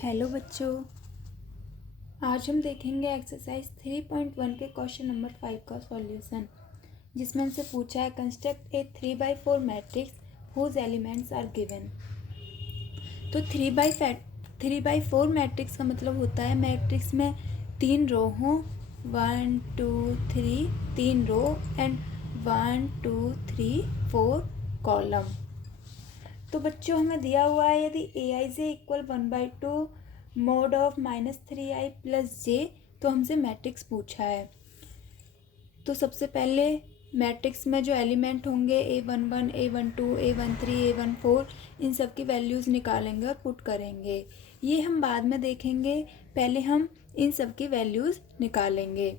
Hello बच्चों, आज हम देखेंगे एक्सरसाइज 3.1 के क्वेश्चन नंबर 5 का सॉल्यूशन, जिसमें हमसे पूछा है construct a 3/4 matrix whose elements are given. तो 3/4 मैट्रिक्स का मतलब होता है मैट्रिक्स में 3 रो हों, 1 2 3 3 रो एंड 1 2 3 4 कॉलम। तो बच्चों हमें दिया हुआ है यदि AI J equal 1/2 mod of -3i plus J, तो हमसे मैट्रिक्स पूछा है। तो सबसे पहले मैट्रिक्स में जो एलिमेंट होंगे A11 A12 A13 A14 इन सब की वैल्यूज़ निकालेंगे और पुट करेंगे। ये हम बाद में देखेंगे, पहले हम इन सब की वैल्यूज़ निकालेंगे।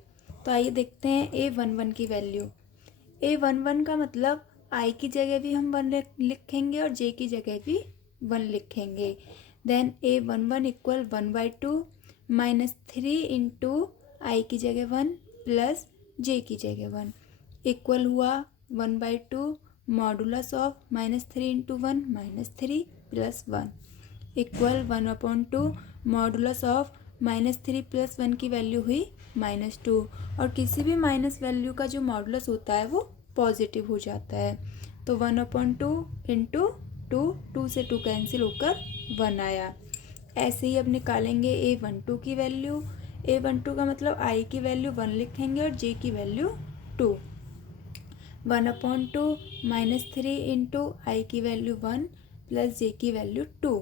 तो आइए देखते हैं A11 की वैल्यू। A11 का मतलब आई की जगह भी हम 1 लिखेंगे और जे की जगह भी 1 लिखेंगे। Then A11 equal 1/2 -3 into I की जगह 1 प्लस जे की जगह 1 इक्वल हुआ 1/2 modulus of -3 into 1 -3 plus 1 equal 1/2 modulus of -3 plus 1 की वैल्यू हुई -2। और किसी भी माइनस वैल्यू का जो मॉडुलस होता है वो पॉजिटिव हो जाता है। तो 1/2 इंटू 2 से 2 कैंसिल होकर 1 आया। ऐसे ही अब निकालेंगे A12 की वैल्यू। A12 का मतलब आई की वैल्यू 1 लिखेंगे और जे की वैल्यू 2। 1/2 -3 इंटू आई की वैल्यू 1 प्लस जे की value 2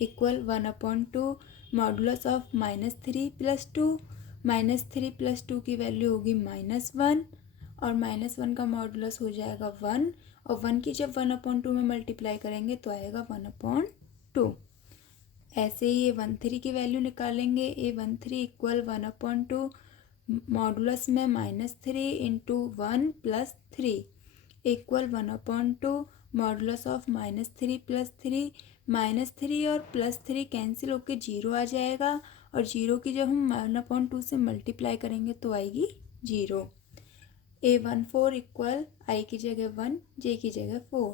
equal 1/2 modulus of -3 plus 2 -3 plus 2 की वैल्यू होगी -1 और -1 का मॉडुलस हो जाएगा 1 और 1 की जब 1/2 में मल्टीप्लाई करेंगे तो आएगा 1/2। ऐसे ही A13 की वैल्यू निकालेंगे। A13 इक्वल 1/2 मॉडुलस में -3 into 1 plus 3 equal 1/2 modulus of -3 plus 3 -3 और प्लस 3 कैंसिल होकर 0 आ जाएगा और 0 की जब हम 1/2 से मल्टीप्लाई करेंगे तो आएगी 0। A14 इक्वल आई की जगह 1 जे की जगह 4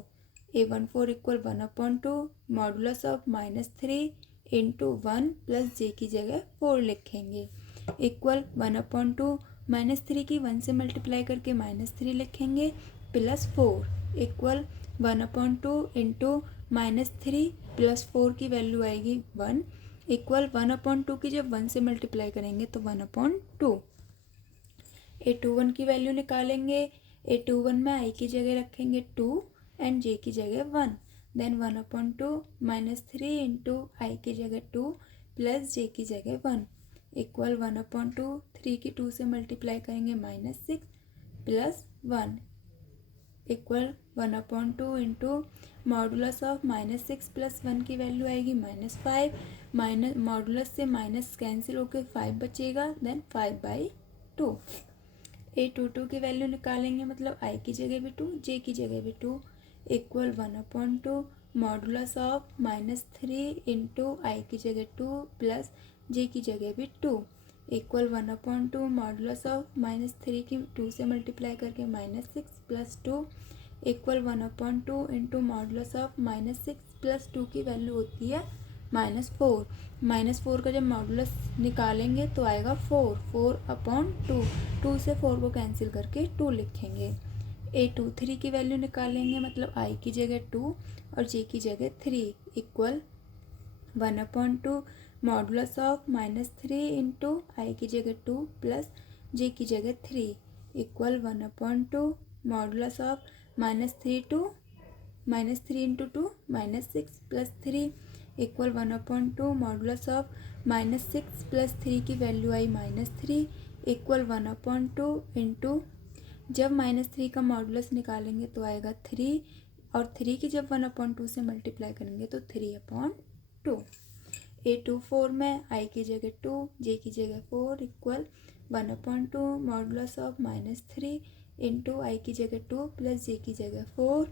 A14 equal 1/2 modulus of -3 into 1 plus J की जगह 4 लिखेंगे इक्वल 1/2 -3 की 1 से मल्टीप्लाई करके -3 लिखेंगे प्लस 4 इक्वल 1/2 इंटू -3 प्लस 4 की वैल्यू आएगी 1 इक्वल 1/2 की जब 1 से मल्टीप्लाई करेंगे तो 1/2। A21 की वैल्यू निकालेंगे। A21 में आई की जगह रखेंगे 2 एंड जे की जगह 1 देन 1/2 -3 इंटू आई की जगह 2 प्लस जे की जगह 1 इक्वल 1/2 3 की 2 से मल्टीप्लाई करेंगे -6 plus 1 equal 1/2 into modulus of -6 plus 1 की वैल्यू आएगी -5 माइनस मॉडुलस से माइनस कैंसिल होकर 5 बचेगा देन 5/2। A22 की वैल्यू निकालेंगे, मतलब आई की जगह भी 2 जे की जगह भी 2 equal 1/2 modulus of -3 into I की जगह 2 प्लस जे की जगह भी 2 इक्वल 1/2 मॉडुलस ऑफ -3 की 2 से मल्टीप्लाई करके -6 plus 2 equal 1/2 into modulus of -6 plus 2 की वैल्यू होती है -4। -4 का जब मॉडुलस निकालेंगे तो आएगा 4/2 2 से 4 को कैंसिल करके 2 लिखेंगे। A23 की वैल्यू निकालेंगे, मतलब आई की जगह 2 और जे की जगह 3 equal 1/2 modulus of -3 into I की जगह 2 प्लस जे की जगह 3 equal 1/2 modulus of -3 into 2 -6 plus 3 equal 1/2 modulus of -6 plus 3 की वैल्यू आई -3 इक्वल 1/2 इंटू जब -3 का मॉडुलस निकालेंगे तो आएगा 3 और 3 की जब 1/2 से मल्टीप्लाई करेंगे तो 3/2। A24 में आई की जगह 2 जे की जगह 4 equal 1/2 modulus of -3 into I की जगह 2 प्लस जे की जगह 4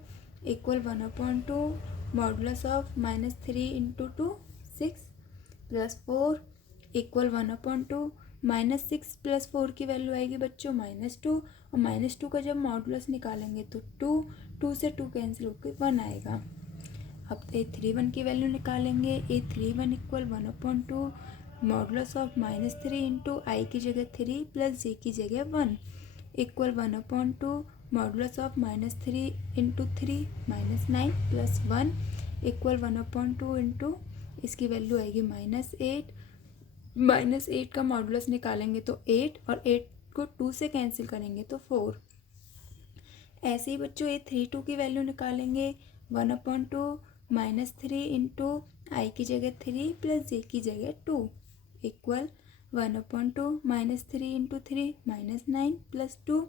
equal 1/2 modulus of -3 into 2 6 plus 4 equal 1/2 -6 plus 4 की वैल्यू आएगी बच्चों -2 और -2 का जब मॉडुलस निकालेंगे तो 2 से 2 कैंसिल होकर 1 आएगा। अब A31 की वैल्यू निकालेंगे। A31 equal 1/2 modulus of -3 into I की जगह 3 प्लस जे की जगह 1 equal 1/2 modulus of -3 into 3 -9 plus 1 equal 1/2 into इसकी वैल्यू आएगी -8। -8 का मॉडुलस निकालेंगे तो 8 और 8 को 2 से कैंसिल करेंगे तो 4। ऐसे ही बच्चों A32 की वैल्यू निकालेंगे। 1/2 -3 इंटू आई की जगह 3 प्लस जे की जगह 2 इक्वल 1/2 -3 इंटू 3 -9 प्लस 2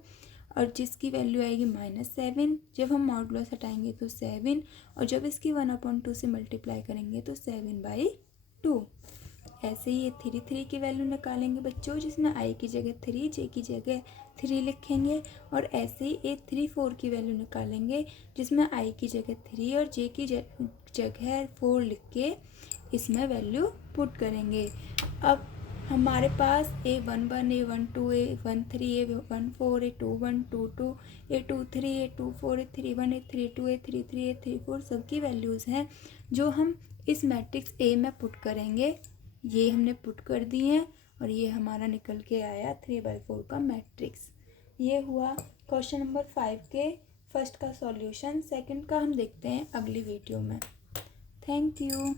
और जिसकी वैल्यू आएगी -7। जब हम मॉडुलस हटाएंगे तो 7 और जब इसकी 1/2 से मल्टीप्लाई करेंगे तो 7/2। ऐसे ही A33 की वैल्यू निकालेंगे बच्चों, जिसमें आई की जगह 3 जे की जगह 3 लिखेंगे। और ऐसे ही A34 की वैल्यू निकालेंगे, जिसमें आई की जगह 3 और जे की जगह 4 लिख के इसमें वैल्यू पुट करेंगे। अब हमारे पास A11 A12 A13 A14 A21 A22 A23 A24 A31 A32 A33 A34 सबकी वैल्यूज़ हैं जो हम इस मैट्रिक्स A में पुट करेंगे। ये हमने पुट कर दी हैं और ये हमारा निकल के आया 3/4 का मैट्रिक्स। ये हुआ क्वेश्चन नंबर 5 के फर्स्ट का सॉल्यूशन। सेकंड का हम देखते हैं अगली वीडियो में। Thank you.